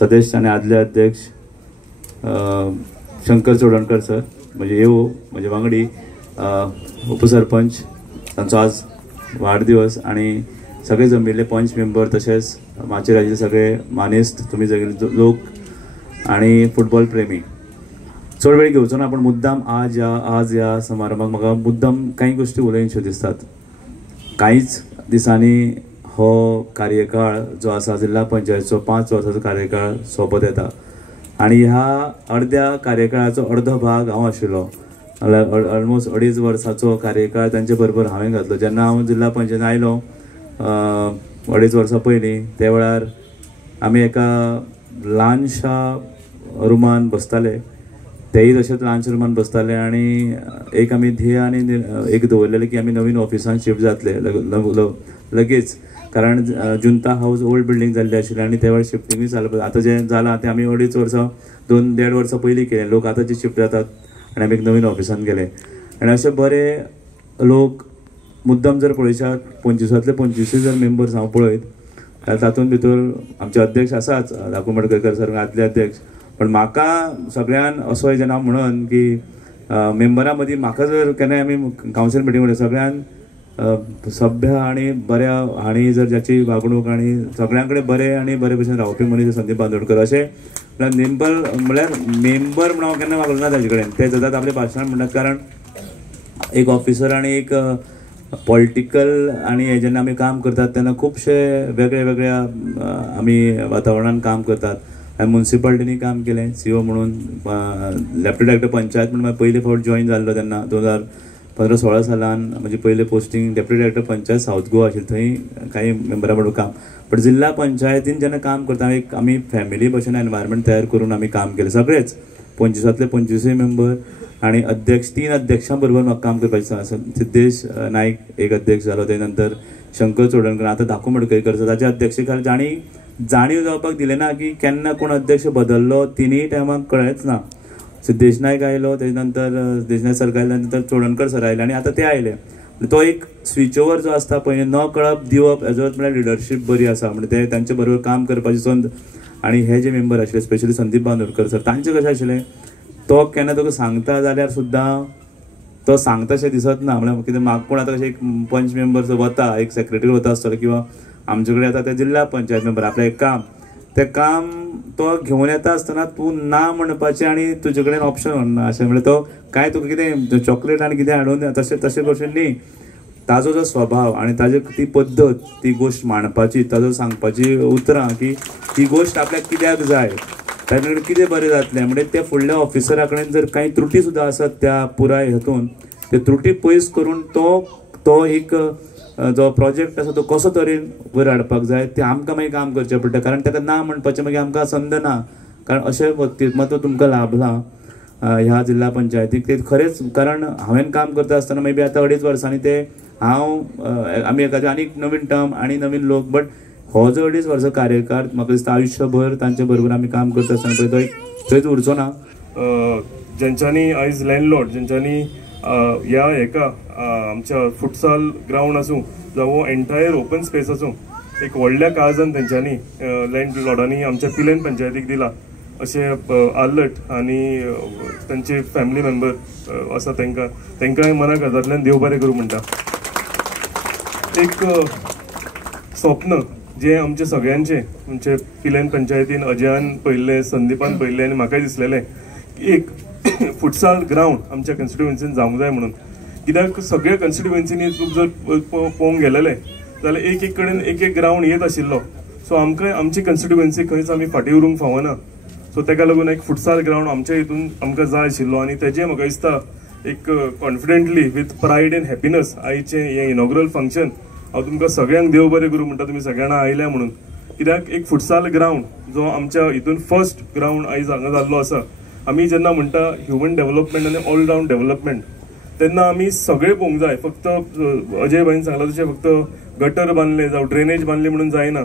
सदस्य आणि आदले अध्यक्ष शंकर चोडणकर सर म्हणजे येवो म्हणजे वांगडी उपसरपंच तांचो आज वाढदिवस आणि सगळे जमिल्ले पंच मेंबर तसेच माचेराचे सगळे मानेस्त तुम्ही सगळे लोक आणि फुटबॉल प्रेमी चड वेळ घेवचो ना. पण मुद्दाम आज या समारंभाक म्हाका मुद्दाम काही गोष्टी उलयनश्यो दिसतात. कांयच दिसांनी हो कार्यकाळ जो आसा जिल्हा पंचायतीचो 5 वर्सांचो कार्यकाळ सोंपत येता आणि ह्या अर्ध्या कार्यकाळाचो अर्धो भाग हांव आशिल्लो. ऑलमोस्ट 2.5 वर्साचो कार्यकाळ तांचे बरोबर हांवें घातलो. जेन्ना हांव जिल्हा पंचायतीन आयलो 2.5 वर्सां पयलीं त्या वेळार आमी एका ल्हानशा रुमान बसताले, तेय तशेंच ल्हानशा रुमान बसताले आणि एक आमी ध्येय आनी एक दवरलेलें की आमी नवीन ऑफिसान शिफ्ट जातले लगेच. कारण जुंता हाऊस ओल्ड बिल्डींग जाल्ली आशिल्ली आणि त्या वेळार शिफ्टिंगूय जालें. आतां जें जालां तें आमी 2.5 वर्सां 2.5 वर्सां पयलीं केलें. लोक आतांचे शिफ्ट जातात आणि आमी एक नवीन ऑफिसान गेले आणि अशे बरे लोक मुद्दम जर पळयशात 25तले 25 जर मेंबर्स हांव पळयत जाल्यार तातूंत भितर आमचे अध्यक्ष आसाच धाकू मडकयकर सर आदले अध्यक्ष. पण म्हाका सगळ्यान असो जेन्ना हांव म्हणन की मेंबरां मदीं म्हाका जर केन्नाय आमी कावन्सील मिटींग सगळ्यान सभ्य आणि बऱ्या आणि जर ज्याची वागणूक आणि सगळ्यांकडे बरे आणि बरे भशेन रावपी मनीस संदीप बांदोडकर अशें म्हळ्यार मेंबर म्हणून हांव केन्ना वागलो ना ताजे कडेन. ते सदांच आपले भाशणां म्हणटात. कारण एक ऑफिसर आणि एक पॉलिटिकल आणि हे जेन्ना आमी काम करतात तेन्ना खुबशे वेगळ्या आमी वातावरणान काम करतात. हांवें म्युन्सिपालिटीनी काम केलें CEO म्हणून, डेप्युटी डायरेक्टर पंचायत म्हणून पयले फावट जॉईन जाल्लो तेन्ना 2015-16 सालान म्हणजे पयले posting deputy director panchayat south Goa आशिल्ली, थंय काही मेंबरा म्हणून काम. पण जिल्हा पंचायतीन जेन्ना काम करता एक आमी फॅमिली भशेन एनवायरमेंट तयार करून आमी काम केलें. सगळेच 25तले 25 मेंबर आणि अध्यक्ष 3 अध्यक्षां बरोबर म्हाका काम करपाचें. सिद्धेश नायक एक अध्यक्ष जालो, ते नंतर शंकर चोडणकर, आतां धाकू मडकयकर ताच्या अध्यक्षे खाली जाणीव जावपाक दिलें ना की केन्ना कोण अध्यक्ष बदललो तिनूय टायमाक कळ्ळेंच ना. सिद्धेश नायक आयलो, तेजे नंतर सिद्धेश नायक सर आयले, नंतर चोडणकर सर आयले आणि आतां ते आयले. तो एक स्विच ओवर जो आसता पळय न कळप दिवप हेजो म्हळ्यार लिडरशीप बरी आसा. म्हणजे ते तांचे बरोबर काम करपाची संद. आणि हे जे मेंबर आशिल्ले स्पेशली संदीप बांदोडकर सर तांचे कशें आशिल्लें तो केन्ना तुका सांगता जाल्यार सुद्दां तो सांगता अशें दिसत ना. म्हळ्यार कितें म्हाका कोण आतां कशें एक पंच मेंबर वता एक सेक्रेटरी वता आसतलो किंवा आमचे कडेन येता ते जिल्हा पंचायत मेंबर आपलें एक काम तें काम तो घेवन येता आसतना तूं ना म्हणपाचें आनी तुजे कडेन ऑप्शन ना अशें. म्हणजे तो काय तुका कितें चॉकलेट आनी कितें हाडून तशें भशेन न्ही. ताजो जो स्वभाव आणि ताजी ती पद्दत ती गोश्ट मांडपाची ताजो सांगपाची उतरां की ही गोश्ट आपल्याक कित्याक जाय ताजे कडेन कितें बरें जातलें. म्हणजे ते फुडल्या ऑफिसरा कडेन जर काही त्रुटी सुद्दां आसत त्या पुराय हातून ते त्रुटी पयस करून तो एक जो प्रोजेक्ट आसा तो कसो तरेन वयर हाडपाक जाय ते आमकां मागीर काम करचें पडटा. कारण ताका ना म्हणपाचें मागीर आमकां संद ना. कारण अशें व्यक्तिमत्व तुमकां लाभलां ह्या जिल्हा पंचायतीक ते खरेंच. कारण हांवें काम करता आसतना मे बी आतां 2.5 वर्सांनी ते आमी एखाद्या आनीक नवीन टर्म आणि नवीन लोक. बट हो जो 2.5 वर्सां कार्यकाळ म्हाका दिसता आयुश्यभर तांचे बरोबर आमी काम करता आसतना पळय तो थंयच उरचो ना. जेंच्यांनी आयज लँडलॉर्ड जेंच्यांनी ह्या हेका आमच्या फुटसाल ग्राउंड आसूं जावं एंटायर ओपन स्पेस आसूं एक व्हडल्या काळजान तेंच्यांनी लँडलॉर्डांनी आमच्या पिलेन पंचायतीक दिला अशें आल्लट आनी तांचे फॅमिली मेंबर आसा तांकां मना गजांतल्यान देव बरें करूं म्हणटा. एक स्वप्न जे आमचे सगळ्यांचे म्हणजे पिलेन पंचायतीन अजयान पयल्लें, संदीपान पयल्लें आनी म्हाकाय दिसलेलें की एक फुटसाल ग्राउंड आमच्या कॉन्स्टिट्युएन्सीन जावंक जाय म्हणून. कित्याक सगळ्या कॉन्स्टिट्युएन्सीनी तूं जर पळोवंक गेलेले जाल्यार एक कडेन एक ग्राउंड येत आशिल्लो. सो आमकां आमची कॉन्स्टिट्युएन्सी खंयच आमी फाटीं उरूंक फावना. सो ताका लागून एक फुटसाल ग्राउंड आमच्या हितून आमकां जाय आशिल्लो आनी तेजें म्हाका दिसता एक confidently with pride end happiness आयचें हें इनॉग्रल फंक्शन हांव तुमकां सगळ्यांक देव बरें करूं म्हणटा तुमी सगळ्यांना आयल्या म्हणून. कित्याक एक फुटसाल ग्राउंड जो आमच्या हितून फर्स्ट ग्राउंड आयज हांगा जाल्लो आसा. आमी जेन्ना म्हणटा ह्युमन डेव्हलपमेंट आनी ऑल रावंड डेव्हलपमेंट तेन्ना आमी सगळे पळोवंक जाय. फक्त अजय भाईन सांगला तशें फक्त गटर बांदले जावं ड्रेनेज बांदली म्हणून जायना.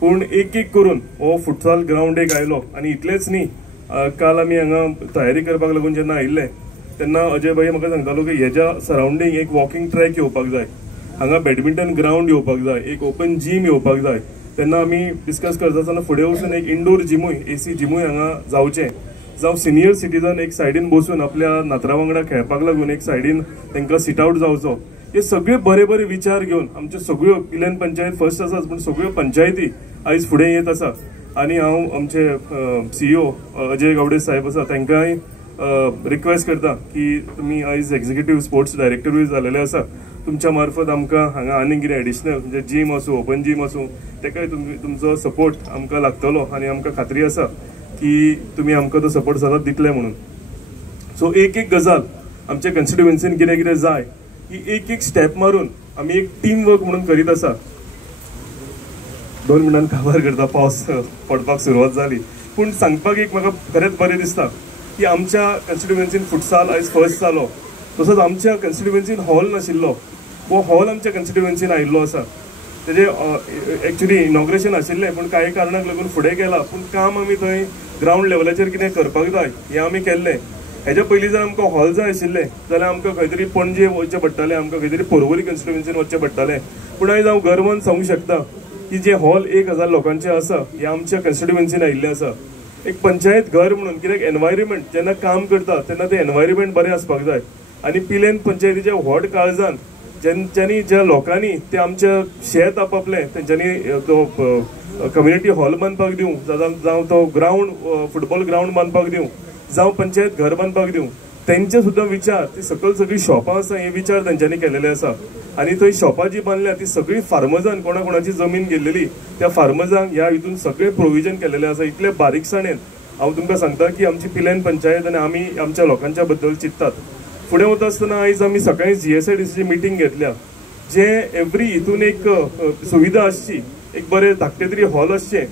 पूण एक करून हो फुटसाल ग्राउंड एक आयलो आनी इतलेंच न्ही. काल आमी हांगा तयारी करपाक लागून जेन्ना आयिल्ले तेन्ना अजय भाई म्हाका सांगतालो की हेज्या सरावंडींग एक वॉकिंग ट्रॅक येवपाक जाय, हांगा बॅडमिंटन ग्राउंड येवपाक जाय, एक ओपन जीम येवपाक जाय. तेन्ना आमी डिस्कस करता आसतना फुडें वचून एक इंडोर जिमूय AC जिमूय हांगा जावचें, जावं सिनियर सिटीजन एक सायडीन बसून आपल्या नातरा वांगडा खेळपाक लागून एक सायडीन तांकां सिट आउट जावचो. हे सगळे बरे बरे विचार घेवन आमच्यो सगळ्यो पिलेन पंचायत फर्स्ट आसात पूण सगळ्यो पंचायती आयज फुडें येत आसा. आनी हांव आमचे CEO अजय गावडे साहेब आसा तांकांय रिक्वेस्ट करता की तुमी आयज एक्झिक्युटीव स्पोर्ट्स डायरेक्टरूय जालेले आसा, तुमच्या मार्फत आमकां हांगा आनीक कितें एडिशनल म्हणजे जीम आसूं ओपन जीम आसूं तेकाय तुमचो सपोर्ट आमकां लागतलो आनी आमकां खात्री आसा की तुमी आमकां तो सपोर्ट सदांच दितले म्हणून. सो एक एक गजाल आमच्या कॉन्स्टिट्युएन्सीन कितें कितें जाय ही एक एक स्टेप मारून आमी एक टीम वर्क म्हणून करीत आसा. 2 मिनटान काबार करता, पावस पडपाक सुरवात जाली. पूण सांगपाक एक म्हाका खरेंच बरें दिसता की आमच्या कॉन्स्टिट्युएन्सीन फुटसाल आयज फर्स्ट जालो. तसोच आमच्या कॉन्स्टिट्युएन्सीन हॉल नाशिल्लो, वो हॉल आमच्या कॉन्स्टिट्युएन्सीन आयिल्लो आसा. तेजे एक्चुली इनॉग्रेशन आशिल्लें पूण कांय कारणाक लागून फुडें गेलां. पूण काम आमी थंय ग्रावंड लेवलाचेर कितें करपाक जाय हें आमी केल्लें. हेज्या पयलीं जर आमकां हॉल जाय आशिल्लें जाल्यार आमकां खंय तरी पणजे वचचें पडटालें, आमकां खंय तरी पर्वरी कॉन्स्टिट्युएन्सीन वचचें पडटालें. पूण आयज हांव गर्वान सांगूंक शकता की जे हॉल 1000 लोकांचें आसा हें आमच्या कॉन्स्टिट्युएन्सीन आयिल्लें आसा. एक पंचायत घर म्हणून कित्याक एनवायरमेंट जेन्ना काम करता तेन्ना तें एनवायरमेंट बरें आसपाक जाय. आनी पिलेन पंचायतीच्या व्हड काळजान ज्यांनी ज्या लोकांनी ते आमच्या शेत आपलें तेंच्यांनी तो कम्युनिटी हॉल बांदपाक दिवं, जावं तो ग्रावंड फुटबॉल ग्रावंड बांदपाक दिवं, जावं पंचायत घर बांदपाक दिवं, तेंचे सुद्दां विचार ती सकयल सगळी शॉपां आसा हे विचार तेंच्यांनी केलेले आसा. आनी थंय शॉपां जी बांदल्या ती सगळी फार्मजान कोणाची जमीन गेल्लेली त्या फार्मजांक ह्या हितून सगळे प्रोविजन केलेले आसा. इतले बारीकसाणेन हांव तुमकां सांगता की आमची पिलेन पंचायत आनी आमी आमच्या लोकांच्या बद्दल चिंततात. फुडें वता आसतना आयज आमी सकाळीं GSIDCची मिटींग घेतल्या, जे एवरी हितून एक सुविधा आसची, एक बरें धाकटें तरी हॉल आसचें,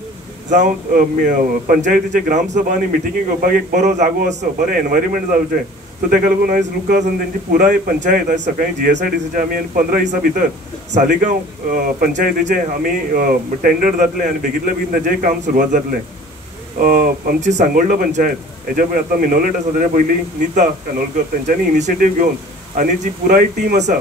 जावं पंचायतीचे ग्रामसभा आनी मिटिंगी घेवपाक एक बरो जागो आसचो, बरें एनवायरमेंट जावचें. सो तेका लागून आयज लुकास आनी तेंची पुराय पंचायत आयज सकाळीं GSIDCचे आमी 15 दिसां भितर सालिगांव पंचायतीचे आमी टेंडर जातलें आनी बेगींतल्या बेगीन तेजेंय काम सुरवात जातलें. आमची सांगोळडा पंचायत हेज्या पळय आतां मिनोलेट आसा तेज्या पयलीं नीता कानोलकर तेंच्यांनी इनिशिएटीव घेवन आनी जी पुराय टीम आसा,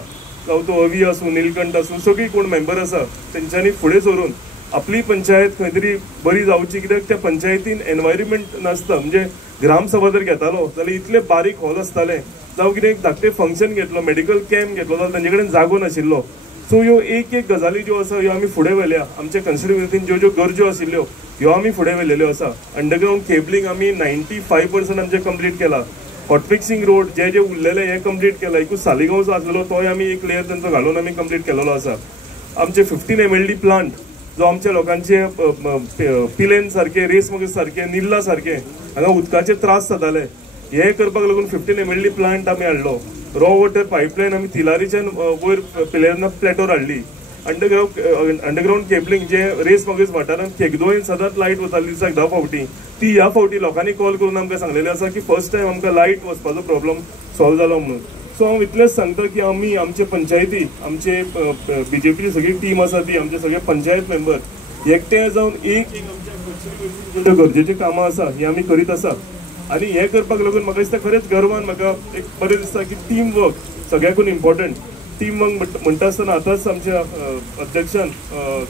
जावं तो अवी आसूं निलकंठ आसूं सगळीं कोण मेंबर आसा तेंच्यांनी फुडें सरून आपली पंचायत खंय तरी बरी जावची. कित्याक त्या पंचायतीन एनवायरमेंट नासता. म्हणजे ग्रामसभा जर घेतालो जाल्यार इतले बारीक हॉल आसताले, जावं कितें एक धाकटें फंक्शन घेतलो, मेडिकल कॅम्प घेतलो जाल्यार तांचे कडेन जागो नाशिल्लो. सो ह्यो एक एक गजाली ज्यो आसा ह्यो आमी फुडें व्हेल्या. आमच्या कॉन्स्टिट्युएन्सीन ज्यो ज्यो गरजो आशिल्ल्यो ह्यो आमी फुडें व्हेलेल्यो आसा. अंडरग्रावंड केबलिंग आमी 95% आमचें कंप्लीट केलां. हॉटफिक्सिंग रोड जे उरलेले हे कंप्लीट केला. एकूच सालिगांव जो आसलेलो तोय आमी एक लेयर तांचो घालून आमी कंप्लीट केलेलो आसा. आमचे 15 MLD प्लांट जो आमच्या लोकांचे पिलेन सारखे, रेस मगज सारखे, निल्ला सारखे हांगा उदकाचे त्रास जाताले, हे करपाक लागून 15 MLD प्लांट आमी हाडलो. रॉ वॉटर पायपलायन आमी तिलारीच्यान वयर पिलेन प्लेटोर हाडली. अंडरग्रावंड केबलिंग जे रेस मगज वाठारांत केकदोळेन सदांच लायट वताली दिसाक 10 फावटी, ती ह्या फावटी लोकांनी कॉल करून आमकां सांगलेले आसा की फर्स्ट टायम आमकां लायट वचपाचो प्रॉब्लम सॉल्व जालो म्हणून. सो हांव इतलेंच सांगता की आमी आमचे पंचायती, आमचे BJPची सगळी टीम आसा ती, आमचे सगळे पंचायत मेंबर एकठांय जावन एक गरजेची कामां आसा ही आमी करीत आसा. आनी हें करपाक लागून म्हाका दिसता खरेंच गर्वान म्हाका एक बरें दिसता की टीम वर्क सगळ्याकून इम्पॉर्टंट. टीम वर्क म्हणटा आसतना आतांच आमच्या अध्यक्षान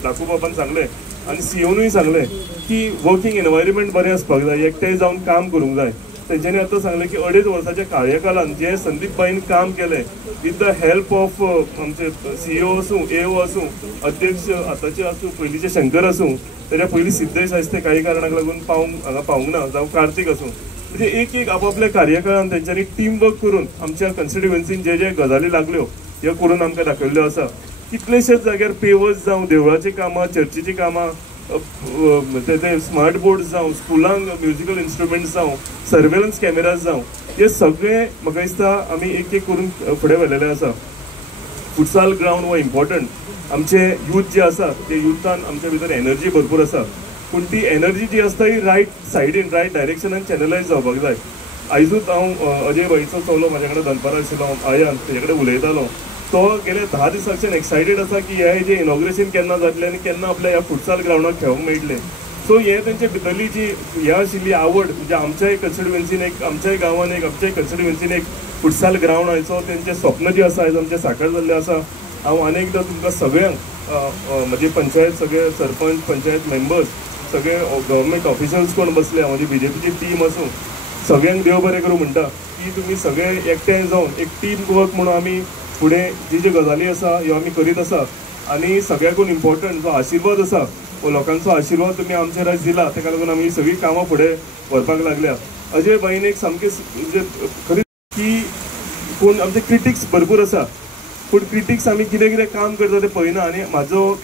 दाखू बाबान सांगलें आनी COनूय सांगलें की वर्कींग एनवायरमेंट बरें आसपाक जाय, एकठांय जावन काम करूंक जाय. तेंच्यांनी आतां सांगलें की 2.5 वर्साच्या कार्यकालान जे संदीप बाईन काम केलें विथ द हेल्प ऑफ आमचे CEO आसूं, AO आसूं, अध्यक्ष आतांचे आसूं, पयलींचे शंकर आसूं, तेज्या पयलीं सिद्धेश आयज कांय कारणाक लागून हांगा पावूंक ना, जावं कार्तिक आसूं, म्हणजे एक एक आपापल्या कार्यकाळान तेंच्यांनी टीम वर्क करून आमच्या कॉन्स्टिट्युएन्सीन जे जे गजाली लागल्यो ह्यो करून आमकां दाखयल्ल्यो आसा. कितलेशेच जाग्यार पेवर्स जावं, देवळाची कामां, चर्चीची कामां, ते स्मार्ट बोर्ड्स जावं, स्कुलांक म्युजिकल इन्स्ट्रुमेंट्स जावं, सर्वेलन्स कॅमेराज जावं, हे सगळे म्हाका दिसता आमी एक एक करून फुडें व्हेलेले आसा. फुटसाल ग्रावंड हो इम्पॉर्टंट. आमचे यूथ जे आसा ते युथान आमच्या भितर एनर्जी भरपूर आसा, पूण ती एनर्जी जी आसता ही रायट सायडीन, रायट डायरेक्शनान चॅनलायज जावपाक जाय. आयजूच हांव अजय भाईचो चवलो म्हाजे कडेन दनपारा आशिल्लो, आयान तेजे कडेन उलयतालो. तो गेले 10 दिसांच्यान एक्सायटेड आसा की हे इनॉग्रेशन केन्ना जातलें आनी केन्ना आपल्या ह्या फुटसाल ग्रावंडाक खेळूंक मेळटलें. सो हे तेंचे भितरली जी हे आशिल्ली आवड, म्हणजे आमच्याय कॉन्स्टिट्युएन्सीन एक, आमच्याय गांवान एक, आमच्याय कॉन्स्टिट्युएन्सीन एक फुटसाल ग्रावंड आयचो, तेंचें स्वप्न जें आसा आयज आमचें साकार जाल्लें आसा. हांव आनी एकदां तुमकां सगळ्यांक म्हणजे पंचायत सगळे सरपंच पंचायत मेंबर्स सगळे गव्हर्मेंट ऑफिशल्स कोण बसले म्हणजे बीजेपीची टीम आसूं सगळ्यांक देव बरें करूं म्हणटा की तुमी सगळे एकठांय जावन एक टीम वर्क म्हणून आमी फुडें जी गजाली आसा ह्यो आमी करीत आसा आनी सगळ्याकून इम्पॉर्टंट जो आशिर्वाद आसा वो लोकांचो आशिर्वाद तुमी आमचेर आज दिला ताका लागून आमी सगळीं कामां फुडें व्हरपाक लागल्या अजय बाईन एक सामकें म्हणजे खरी की कोण आमचे क्रिटिक्स भरपूर आसा पूण क्रिटिक्स आमी कितें कितें काम करता तें पळयना आनी म्हाजो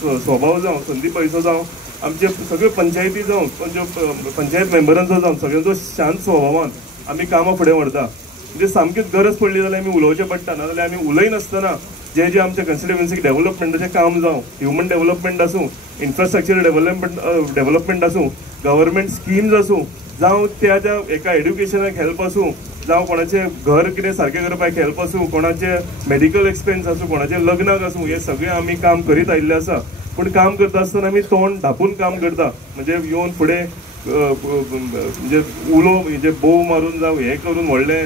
स्वभाव जावं संदीप बाईचो जावं आमचे सगळे पंचायती जावं म्हणजे पंचायत मेंबरांचो जावं सगळ्यांचो शांत स्वभावान आमी कामां फुडें व्हरता म्हणजे सामकीच गरज पडली जाल्यार आमी उलोवचें पडटा ना जाल्यार आमी उलयनासतना जे आमच्या कन्स्टिट्युएन्सीक डेव्हलपमेंटाचें काम जावं ह्युमन डेव्हलपमेंट आसूं इन्फ्रास्ट्रक्चर डेव्हलपमेंट आसूं गव्हर्मेंट स्किम्स आसूं जावं त्या एका एड्युकेशनाक हेल्प आसूं जावं कोणाचें घर कितें सारकें करपाक हेल्प आसूं कोणाचे मेडिकल एक्सपेन्स आसूं कोणाचे लग्नाक आसूं हे सगळें आमी काम करीत आयिल्लें आसा पूण काम करता आसतना आमी तोंड धापून काम करता म्हणजे येवन फुडें म्हणजे उलो म्हणजे बोव मारून जावं हें करून व्हडलें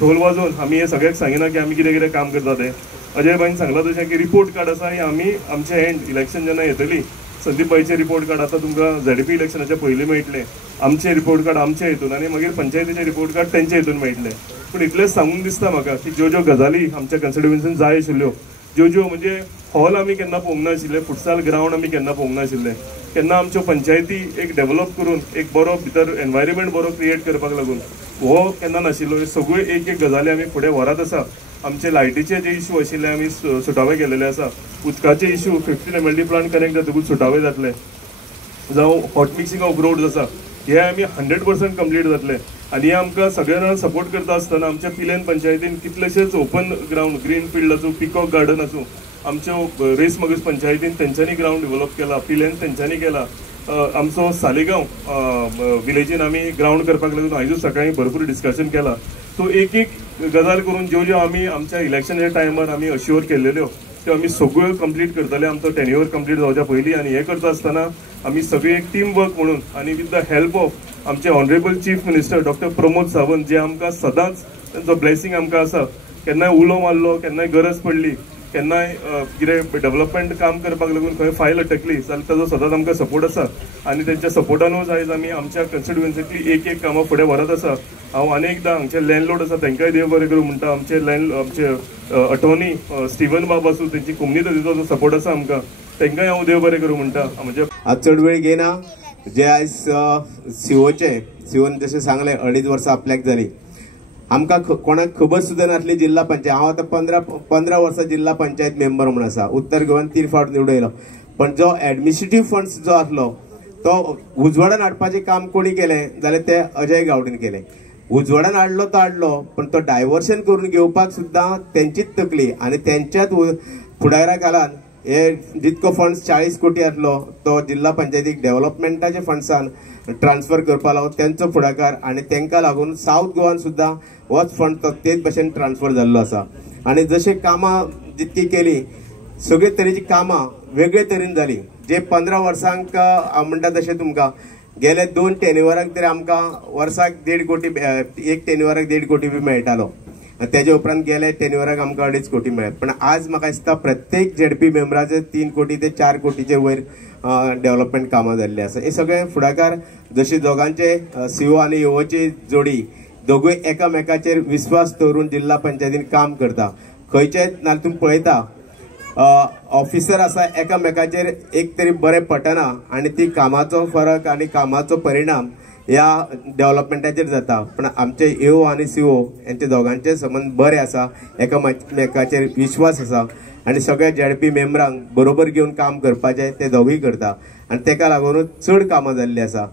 ढोल वाजोवन आमी हे सगळ्याक सांगिना की आमी कितें कितें काम करता तें अजय बाईन सांगलां तशें की रिपोर्ट कार्ड आसा ही आमी आमचे एंड इलेक्शन जेन्ना येतली संदीप बाईचे रिपोर्ट कार्ड आतां तुमकां झेडपी इलेक्शनाच्या पयलीं मेळटलें आमचे रिपोर्ट कार्ड आमचे हितून आनी मागीर पंचायतीचे रिपोर्ट कार्ड तेंचे हितून मेळटलें पूण इतलेंच सांगून दिसता म्हाका की ज्यो गजाली आमच्या कन्स्टिट्युएन्सीन जाय आशिल्ल्यो ज्यो म्हणजे हॉल आमी केन्ना पळोवंक नाशिल्ले फुटसाल ग्रावंड आमी केन्ना पळोवंक नाशिल्ले केन्ना आमच्यो पंचायती एक डेव्हलप करून एक बरो भितर एनवायरमेंट बरो क्रिएट करपाक लागून हो केन्ना नाशिल्लो ह्यो सगळ्यो एक गजाली आमी फुडें व्हरत आसा आमचे लायटीचे जे इश्यू आशिल्ले आमी सुटावे केलेले आसा उदकाचे इश्यू 15 MLD प्लांट कनेक्ट जातकूच सुटावे जातले जावं हॉट मिक्सिंग ऑफ रोड्स आसा हे आमी 100% कंप्लीट जातले आनी आमकां सगळे जाण सपोर्ट करता आसतना आमच्या पिलेन पंचायतीन कितलेशेच ओपन ग्राउंड ग्रीन फील्ड आसूं पिकॉक गार्डन आसूं आमच्यो रेस मगज पंचायतीन तेंच्यांनी ग्राउंड डेव्हलप केला पिलेन तेंच्यांनी केला आमचो सालेगांव विलेजीन आमी ग्राउंड करपाक लागून आयजूच सकाळीं भरपूर डिस्कशन केला सो एक गजाल करून ज्यो आमी आमच्या इलेक्शनाच्या टायमार आमी अश्योर केल्ल्यो त्यो आमी सगळ्यो कंप्लीट करतले आमचो टेन्युअर कंप्लीट जावच्या पयलीं आनी हे करता आसतना आमी सगळी एक टीम वर्क म्हणून आनी विथ द हेल्प ऑफ आमचे honourable chief minister doctor Pramod Sawant जे आमकां सदांच तांचो ब्लेसिंग आमकां आसा केन्नाय उलो मारलो केन्नाय गरज पडली केन्नाय कितें डेव्हलपमेंट काम करपाक लागून खंय फायल अटकली जाल्यार ताजो सदांच आमकां सपोर्ट आसा आनी तेंच्या सपोर्टानूच आयज आमी आमच्या कन्स्टिट्युएन्सींतली एक कामां फुडें व्हरत आसा हांव अनेकदां हांगचे लँडलॉर्ड आसा तांकांय देव बरें करूं म्हणटा आमचे अटॉर्नी स्टिवन बाब आसूं तेंची कम्युनिटीचो जो सपोर्ट आसा आमकां तांकांय हांव देव बरें करूं म्हणटा म्हणजे आज चड वेळ घेना जे आयज सीओन जशें सांगलें 2.5 वर्सां आपल्याक जाली आमकां कोणाक खबर सुद्दां नासली जिल्हा पंचायत हांव आतां 15 वर्सां जिल्हा पंचायत मेंबर म्हणून आसा उत्तर गोंयान 3 फावट निवडून येयलो पण जो एडमिनिस्ट्रेटिव्ह फंड्स जो आसलो तो उजवाडान हाडपाचें काम कोणी केलें जाल्यार ते अजय गावडेन केलें उजवाडान हाडलो तो हाडलो पण तो डायवर्शन करून घेवपाक सुद्दां तेंचीच तकली आनी तेंच्याच फुडारा काळान हे जितको फंड्स 40 कोटी आसलो तो जिल्हा पंचायतीक डेव्हलपमेंटाच्या फंड्सान ट्रान्सफर करपा लागून तेंचो फुडाकार आनी तेंका लागून साऊथ गोवान सुद्दां होच फंड तो तेच भशेन ट्रान्सफर जाल्लो आसा आनी जशें कामां जितकी केली सगळे तरेची कामां वेगळे तरेन जाली जे 15 वर्सांक हांव म्हणटा तशें तुमकां गेले 2 टेन्युअराक तरी आमकां वर्साक 1.5 कोटी एक टेन्युअराक 1.5 कोटी बी मेळटालो तेजे उपरांत गेले टेन्युअराक आमकां 2.5 कोटी मेळ्ळे पण आज म्हाका दिसता प्रत्येक झेडपी मेंबराचे 3 कोटी ते 4 कोटीचे वयर डेव्हलपमेंट कामां जाल्ली आसा हे सगळे फुडाकार जशी दोगांचे सीओ आनी ओची जोडी दोगूय एकामेकाचेर विश्वास दवरून जिल्हा पंचायतीन काम करता खंयचेच नाल्यार तुमी पळयता ऑफिसर आसा एकामेकाचेर एक तरी बरें पटना आनी ती कामाचो फरक आनी कामाचो परिणाम ह्या डेव्हलपमेंटाचेर जाता पण आमचे एओ आनी सीओ यांचे दोगांचे संबंध बरे आसा एकामेकाचेर विश्वास आसा आनी सगळ्या झेडपी मेंबरांक बरोबर घेवन काम करपाचें ते दोगूय करता आनी तेका लागूनच चड कामां जाल्लीं आसा